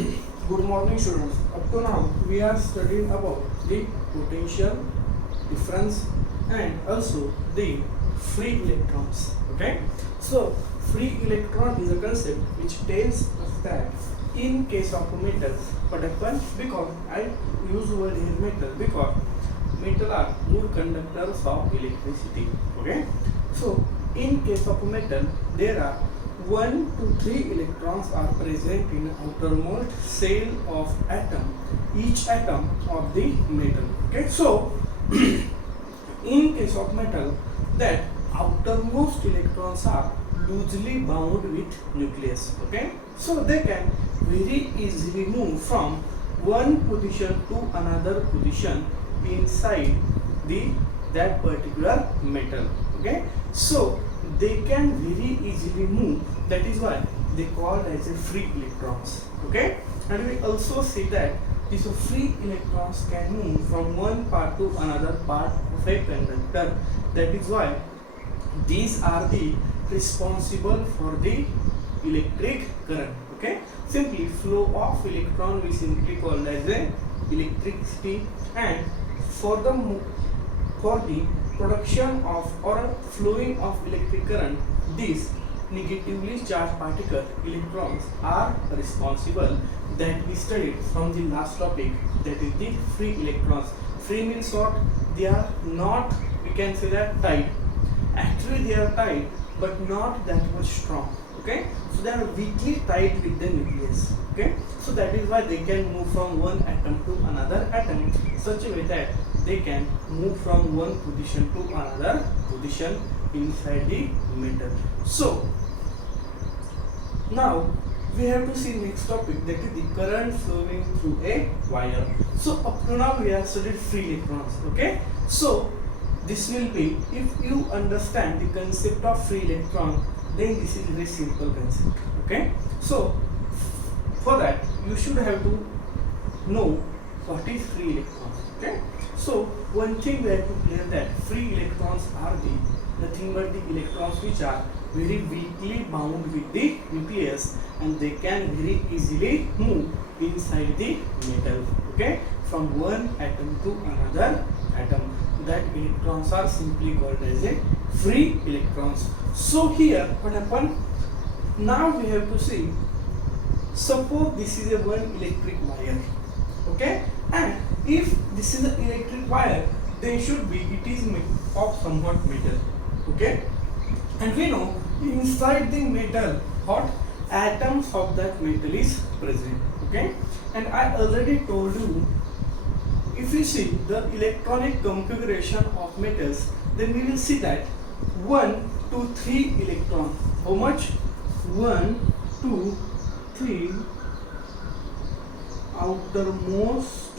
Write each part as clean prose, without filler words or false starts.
Good morning, students. Up to now, we are studying about the potential difference and also the free electrons. Okay, so free electron is a concept which tells us that in case of a metal, what happens, because I use word here metal because metal are good conductors of electricity. Okay, so in case of a metal, there are 1 to 3 electrons are present in outermost shell of atom, each atom of the metal. Okay, so in case of metal, that outermost electrons are loosely bound with nucleus. Okay, so they can very easily move from one position to another position inside the that particular metal. Okay, so they can very easily move. That is why they called as a free electrons. Okay, and we also see that these free electrons can move from one part to another part of a conductor. That is why these are the responsible for the electric current. Okay, simply flow of electron we simply call as a electricity, and for the production of or flowing of electric current, these negatively charged particle electrons are responsible, that we studied from the last topic, that is the free electrons. Free means what? They are not, we can say that, tight. Actually they are tight but not that much strong. Okay, so they are weakly tied with the nucleus. Okay, so that is why they can move from one atom to another atom such a way that they can move from one position to another position inside the metal. So now we have to see next topic, that is the current flowing through a wire. So up to now we have studied free electrons. Okay, so this will be, if you understand the concept of free electron, then this is a very simple concept. Okay, so for that you should have to know what is free electrons. Okay, so one thing we have to clear, that free electrons are the nothing but the electrons which are very weakly bound with the nucleus, and they can very easily move inside the metal. Okay, from one atom to another atom. That electrons are simply called as a free electrons. So here what happened? Now we have to see, suppose this is a one electric wire. Okay, and if this is an electric wire, then should be it is made of somewhat metal. Okay, and we know inside the metal what atoms of that metal is present. Okay, and I already told you, if you see the electronic configuration of metals, then we will see that 1 to 3 electron. How much? 1 2 3 outermost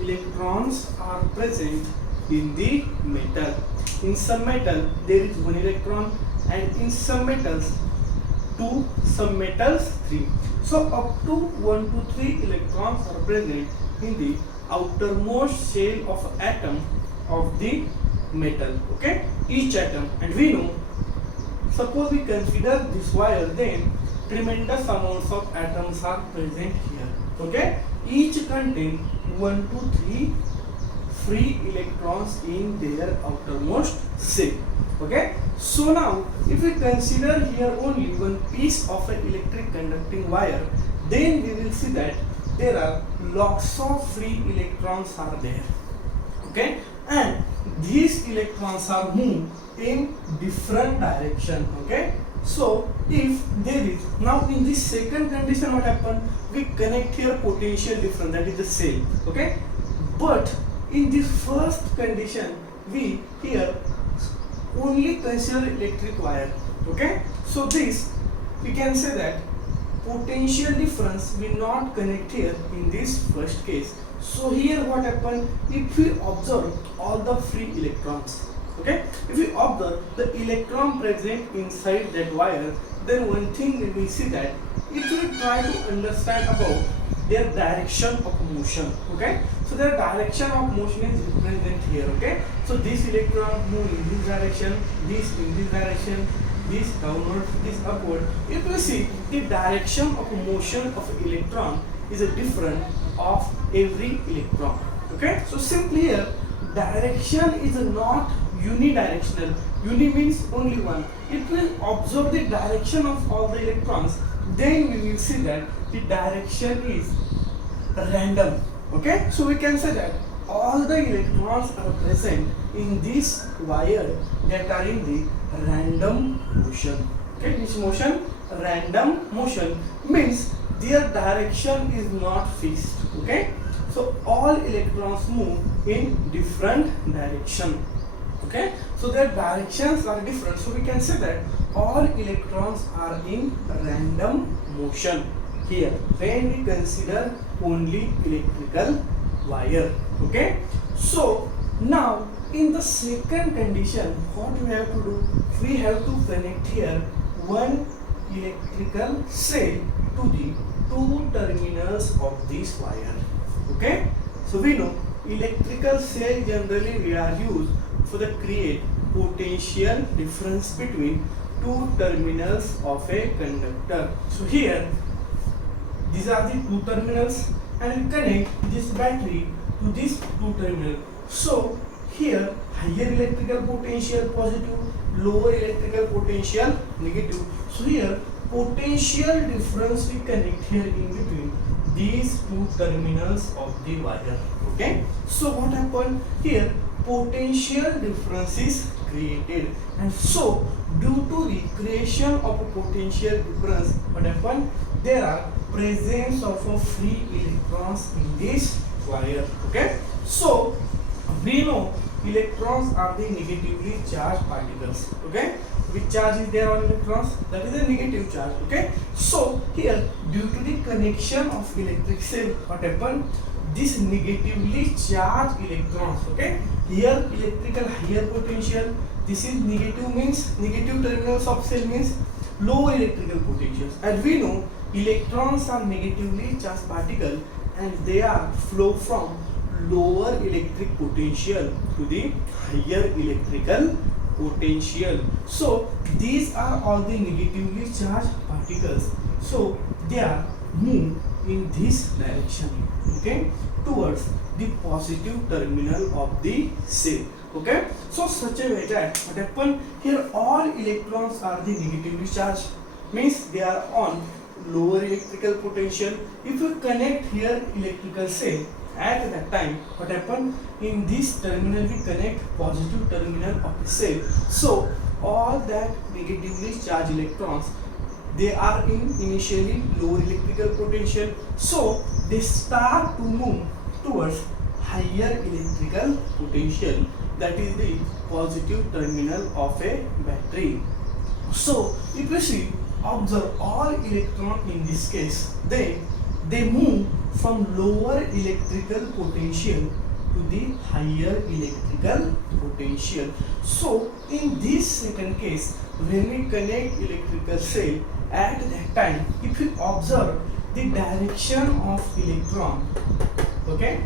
electrons are present in the metal. In some metal there is 1 electron, and in some metals 2, some metals 3. So up to 1 to 3 electrons are present in the outermost shell of atom of the metal. Okay, each atom. And we know, suppose we consider this wire, then tremendous amounts of atoms are present here. Okay, each contain 1 to 3 free electrons in their outermost shell. Okay, so now if we consider here only one piece of an electric conducting wire, then we will see that there are lots of free electrons are there. Okay, and these electrons are moved in different direction. Okay, so if there is, now in this second condition what happened, we connect here potential difference, that is the cell. Okay, but in this first condition we here only consider electric wire. Okay, so this we can say that potential difference will not connect here in this first case. So here what happened, if we observe all the free electrons, okay, if we observe the electron present inside that wire, then one thing we will see that if we try to understand about their direction of motion. Okay, so their direction of motion is represented here. Okay, so this electron move in this direction, this in this direction, this downward, this upward. If we see the direction of motion of electron is different of every electron. Okay, so simply here direction is not unidirectional. Uni means only one. It will observe the direction of all the electrons. Then we will see that the direction is random. Okay, so we can say that all the electrons are present in this wire that are in the random motion. Okay, this motion, random motion, means their direction is not fixed. Okay, so all electrons move in different direction. Okay, so their directions are different, so we can say that all electrons are in random motion here when we consider only electrical wire. Okay, so now in the second condition, what we have to do, we have to connect here one electrical cell to the two terminals of this wire. Okay, so we know electrical cell generally we are used for the create potential difference between two terminals of a conductor. So here these are the two terminals and we connect this battery to these two terminals. So here higher electrical potential positive, lower electrical potential negative. So here potential difference we connect here in between these two terminals of the wire. Okay, so what happened here, potential difference is created, and so due to the creation of a potential difference, what happened, there are presence of a free electrons in this wire. Okay, so we know electrons are the negatively charged particles. Okay, which charge is there on electrons? That is a negative charge. Okay, so here due to the connection of electric cell, what happened, this negatively charged electrons, okay, here electrical higher potential, this is negative, means negative terminals of cell means low electrical potentials, and we know electrons are negatively charged particle and they are flow from lower electric potential to the higher electrical potential. So these are all the negatively charged particles, so they are move in this direction, okay, towards the positive terminal of the cell. Okay, so such a way that what happen here, all electrons are the negatively charged, means they are on lower electrical potential. If you connect here electrical cell, at that time what happen, in this terminal we connect positive terminal of the cell, so all that negatively charged electrons, they are in initially lower electrical potential, so they start to move towards higher electrical potential, that is the positive terminal of a battery. So if you see, observe all electron in this case, they move from lower electrical potential to the higher electrical potential. So in this second case, when we connect electrical cell, at that time if you observe the direction of electron, okay,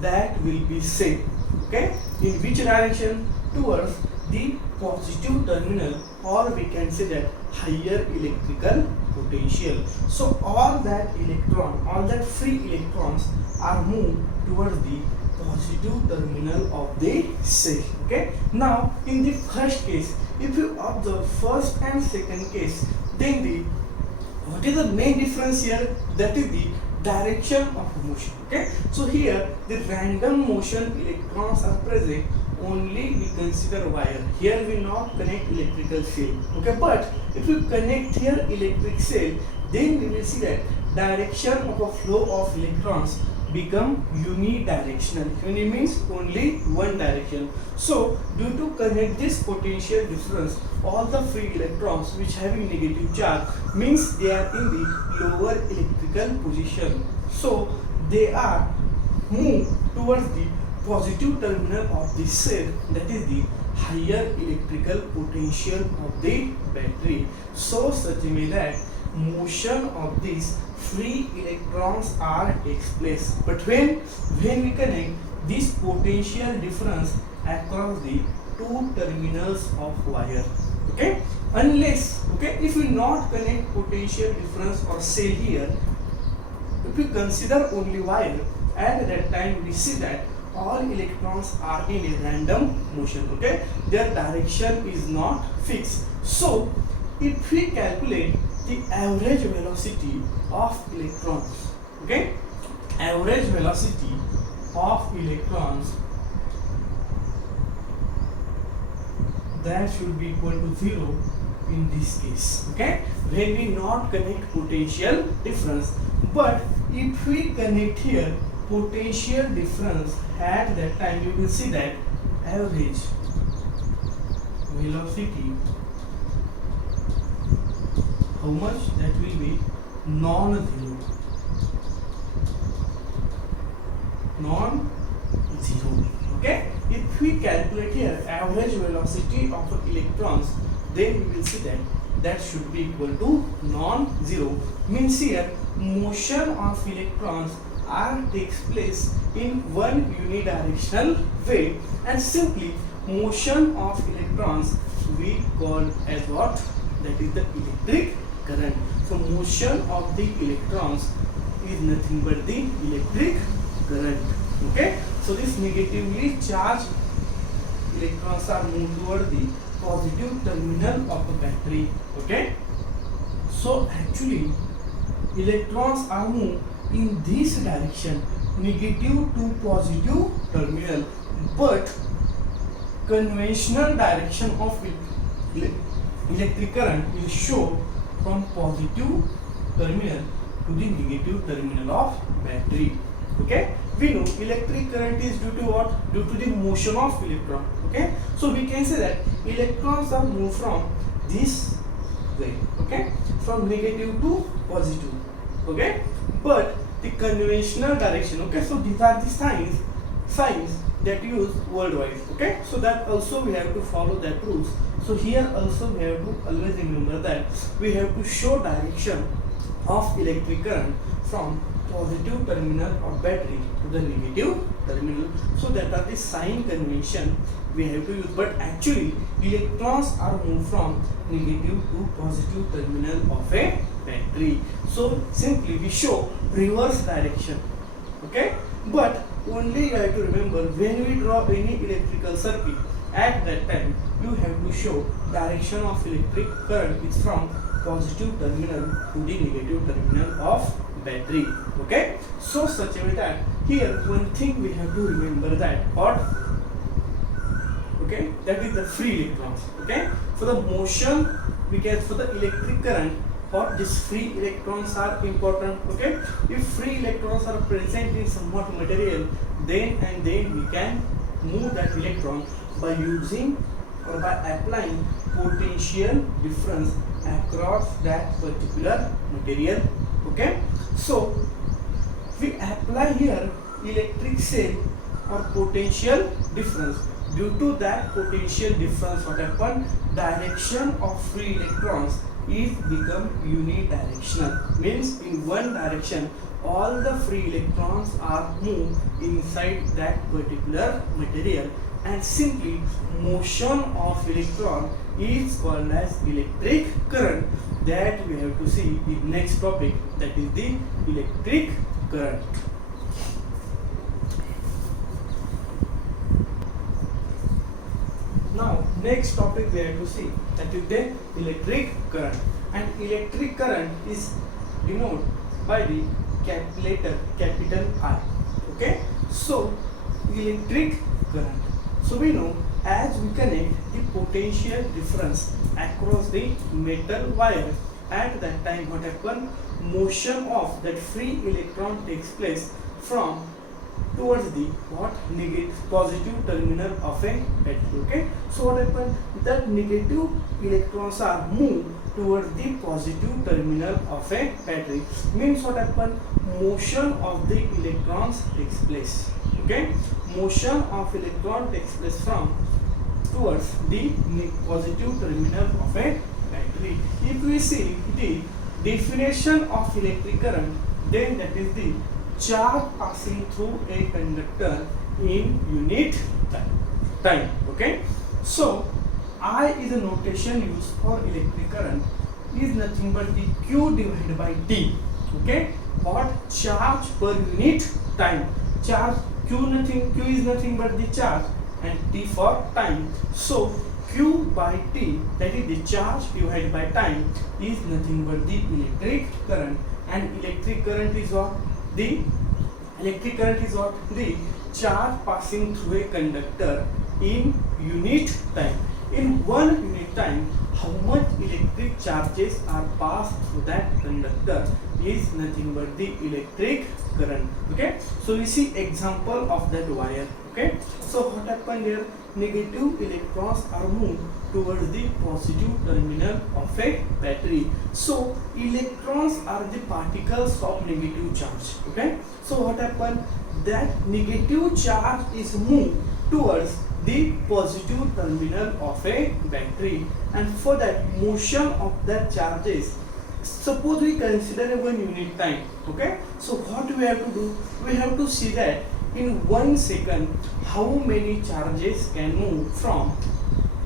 that will be same. Okay, in which direction? Towards the positive terminal, or we can say that higher electrical potential. So all that electron, all that free electrons are moved towards the positive terminal of the cell. Okay, now in the first case, if you observe first and second case, then the what is the main difference here? That is the direction of motion. Okay, so here the random motion electrons are present only we consider wire. Here we not connect electrical cell. Okay, but if you connect here electric cell, then we will see that direction of a flow of electrons become unidirectional. Uni means only one direction. So due to connect this potential difference, all the free electrons which having negative charge means they are in the lower electrical position. So they are moved towards the positive terminal of the cell, that is the higher electrical potential of the battery. So such a way that motion of these free electrons are takes place. But when we connect this potential difference across the two terminals of wire, Okay, unless, okay, if we not connect potential difference or cell here, if we consider only wire, at that time we see that all electrons are in a random motion. Okay, their direction is not fixed. So if we calculate the average velocity of electrons, okay, average velocity of electrons, that should be equal to 0 in this case. Okay, when we not connect potential difference, but if we connect here potential difference, at that time you will see that average velocity, how much, that will be non-zero, non-zero. Okay, if we calculate here average velocity of electrons, then we will see that that should be equal to non-zero. Means here motion of electrons takes place in one unidirectional way, and simply motion of electrons we call as what? That is the electric current. So motion of the electrons is nothing but the electric current. Okay, so this negatively charged electrons are moved toward the positive terminal of a battery. Okay, so actually electrons are moved in this direction, negative to positive terminal, but conventional direction of electric current will show from positive terminal to the negative terminal of battery. Okay, we know electric current is due to what? Due to the motion of electron. Okay, so we can say that electrons are moved from this way, okay, from negative to positive. Okay, but the conventional direction, okay, so these are the signs that use worldwide. Okay, so that also we have to follow that rules. So here also we have to always remember that we have to show direction of electric current from positive terminal of battery to the negative terminal. So that are the sign convention we have to use, but actually electrons are moved from negative to positive terminal of a battery. So simply we show reverse direction. Okay, but only you have to remember, when we draw any electrical circuit, at that time you have to show direction of electric current is from positive terminal to the negative terminal of battery. Okay, so such a way that here one thing we have to remember that what? Okay, that is the free electrons. Okay, for the motion we can, for the electric current, or these free electrons are important. Okay, if free electrons are present in somewhat material, then we can move that electron by using or by applying potential difference across that particular material. Okay, so we apply here electric cell or potential difference. Due to that potential difference, what happen? Direction of free electrons is become unidirectional. Means in one direction all the free electrons are moved inside that particular material, and simply motion of electron is called as electric current. That we have to see in next topic, that is the electric current. Now next topic we have to see, that is the electric current, and electric current is denoted by the capital I. Okay, so electric current. So we know, as we connect the potential difference across the metal wire, at that time what happen? Motion of that free electron takes place from towards the what? Negative positive terminal of a battery. Okay, so what happen? That negative electrons are moved towards the positive terminal of a battery. Means what happen? Motion of the electrons takes place. Okay, motion of electron takes place from towards the positive terminal of a battery. If we see the definition of electric current, then that is the charge passing through a conductor in unit time. Okay, so I is a notation used for electric current is nothing but the Q divided by T. Okay, what? Charge per unit time. Charge Q is nothing but the charge and T for time. So Q by T, that is the charge divided by time, is nothing but the electric current. And electric current is what? The charge passing through a conductor in unit time. In 1 unit time, how much electric charges are passed through that conductor is nothing but the electric current. Okay, so we see example of that wire. Okay, so what happened here? Negative electrons are moved towards the positive terminal of a battery. So electrons are the particles of negative charge. Okay, so what happened? That negative charge is moved towards the positive terminal of a battery, and for that motion of that charges, suppose we consider a 1 unit time. Okay, so what we have to do? We have to see that in 1 second how many charges can move from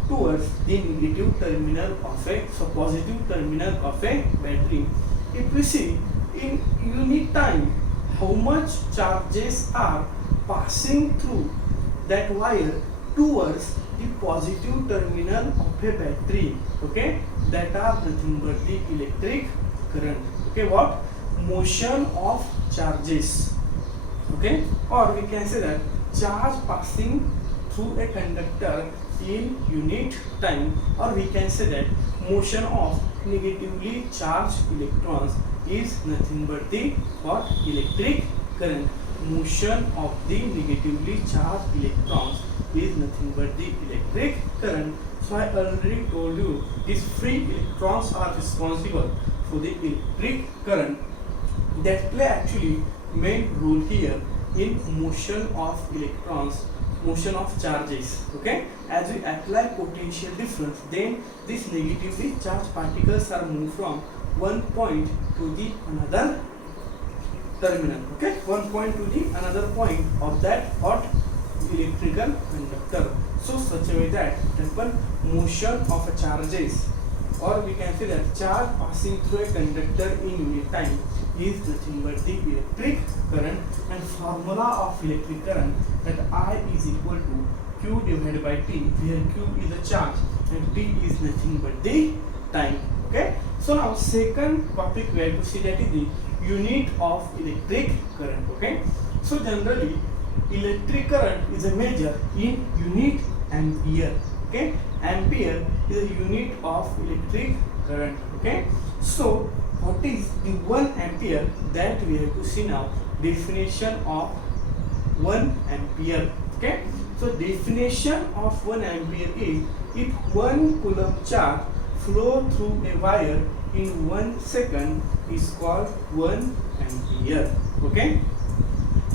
towards the negative terminal of a positive terminal of a battery. If we see in unit time how much charges are passing through that wire towards the positive terminal of a battery, okay, that are nothing but the electric current. Okay, what? Motion of charges. Okay, or we can say that charge passing through a conductor in unit time, or we can say that motion of negatively charged electrons is nothing but the what? Electric current. Motion of the negatively charged electrons is nothing but the electric current. So I already told you these free electrons are responsible for the electric current that play actually main role here in motion of electrons, motion of charges. Okay, as we apply potential difference, then these negatively charged particles are moved from one point to the another terminal. Okay, one point to the another point of that hot electrical conductor. So such a way that motion of a charges, or we can say that charge passing through a conductor in unit time is nothing but the electric current. And formula of electric current, that I is equal to Q divided by T, where Q is the charge and T is nothing but the time. Okay, so now second topic we have to see, that is the unit of electric current. Okay, so generally electric current is a measure in unit ampere. Okay, ampere is a unit of electric current. Okay, so what is the 1 ampere? That we have to see now. Definition of 1 ampere. Okay, so definition of 1 ampere is if 1 coulomb charge flow through a wire in 1 second is called 1 ampere. Okay,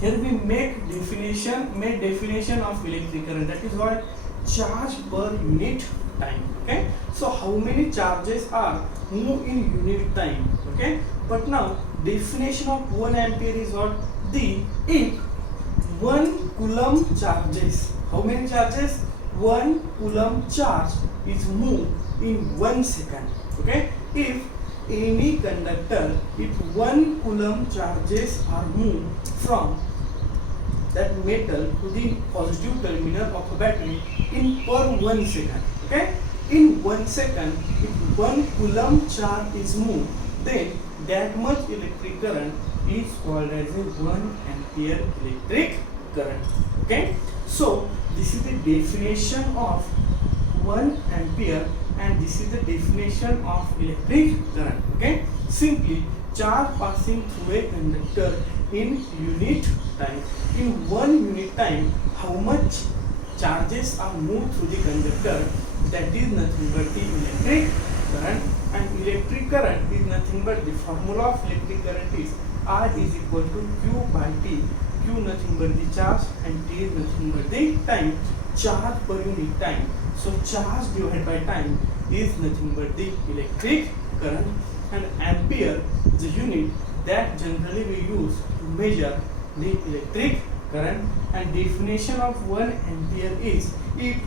here we make definition of electric current, that is what? Charge per unit time. Okay, so how many charges are moved in unit time? Okay, but now definition of 1 ampere is what? If 1 coulomb charges, how many charges? 1 coulomb charge is moved in 1 second. Okay, if any conductor, if 1 coulomb charges are moved from that metal to the positive terminal of a battery in per 1 second. Okay, in 1 second, if 1 coulomb charge is moved, then that much electric current is called as a 1 ampere electric current. Okay, so this is the definition of 1 ampere, and this is the definition of electric current. Okay, simply charge passing through a conductor in unit time. In 1 unit time, how much charges are moved through the conductor? That is nothing but the electric current. And electric current is nothing but the formula of electric current is I is equal to Q by T. Q nothing but the charge and T is nothing but the time. Charge per unit time. So charge divided by time is nothing but the electric current. And ampere is a unit that generally we use to measure the electric current. And definition of 1 ampere is if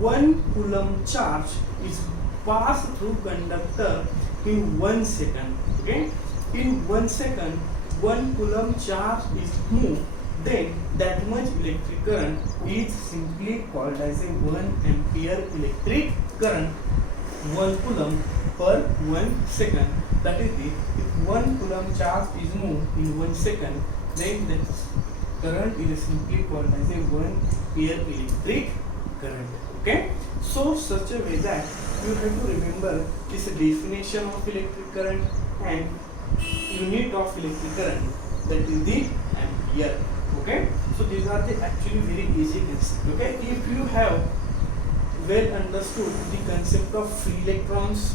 1 coulomb charge is passed through conductor in 1 second. Okay, in 1 second 1 coulomb charge is moved, then that much electric current is simply called as a 1 ampere electric current. 1 coulomb per 1 second, that is the, if 1 coulomb charge is moved in 1 second, then the current is simply called as a 1 ampere electric current. Okay, so such a way that you have to remember this definition of electric current and unit of electric current, that is the ampere. Okay, so these are the actually very easy concept. Okay, if you have well understood the concept of free electrons,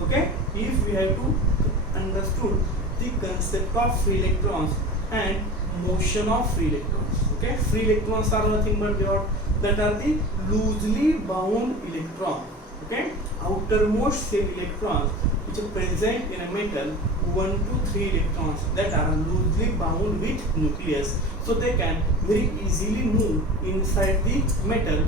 okay, if we have to understood the concept of free electrons and motion of free electrons. Okay, free electrons are nothing but that are the loosely bound electron. Okay, outermost shell electrons which are present in a metal, 1 to 3 electrons that are loosely bound with nucleus, so they can very easily move inside the metal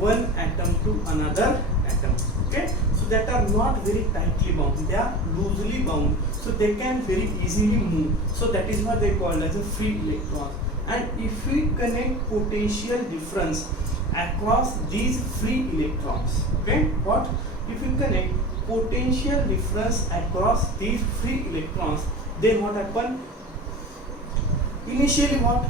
one atom to another atom. Okay, so that are not very tightly bound, they are loosely bound, so they can very easily move, so that is what they call as a free electron. And if we connect potential difference across these free electrons, okay, what if we connect potential difference across these free electrons, then what happen? Initially what,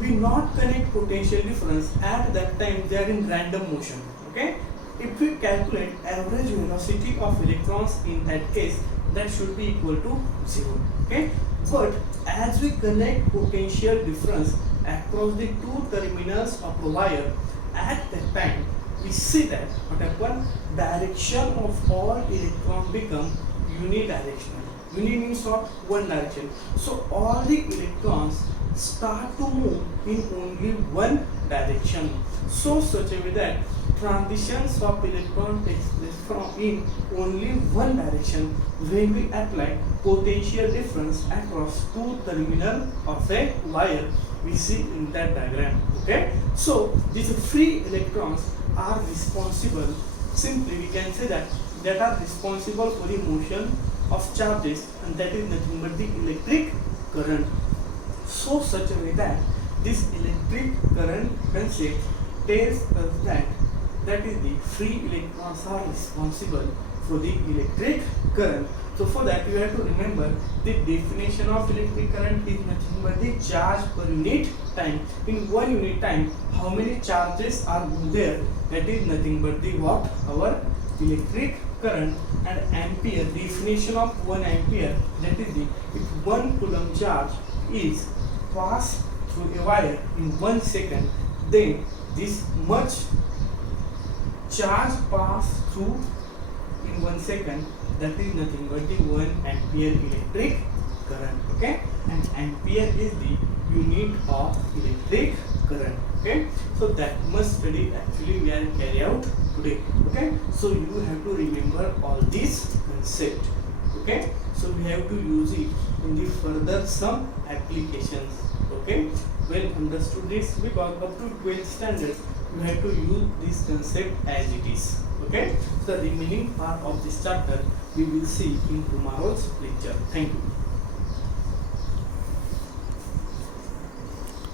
we not connect potential difference, at that time they are in random motion. Okay, if we calculate average velocity of electrons, in that case that should be equal to 0. Okay, but as we connect potential difference across the two terminals of a wire, at that time we see that what happen, direction of all electrons become unidirectional. Uni means what? One direction. So all the electrons start to move in only one direction. So such a way that transitions of electron takes place from in only one direction when we apply potential difference across two terminal of a wire, we see in that diagram. Okay, so these free electrons are responsible, simply we can say that are responsible for the motion of charges, and that is nothing but the electric current. So such a way that this electric current concept tells us that is the free electrons are responsible for the electric current. So for that you have to remember the definition of electric current is nothing but the charge per unit time. In 1 unit time, how many charges are there? That is nothing but the what? Our electric current. And ampere, definition of 1 ampere, that is the, if 1 coulomb charge is passed through a wire in 1 second, then this much charge passed through in 1 second, that is nothing but the 1 ampere electric current. Okay, and ampere is the unit of electric current. Okay, so that much study actually we are carry out today. Okay, so you have to remember all these concept. Okay, so we have to use it in the further some applications. Okay, well understood this, because up to 12th standard you have to use this concept as it is. Okay, so the remaining part of this chapter we will see in tomorrow's lecture. Thank you.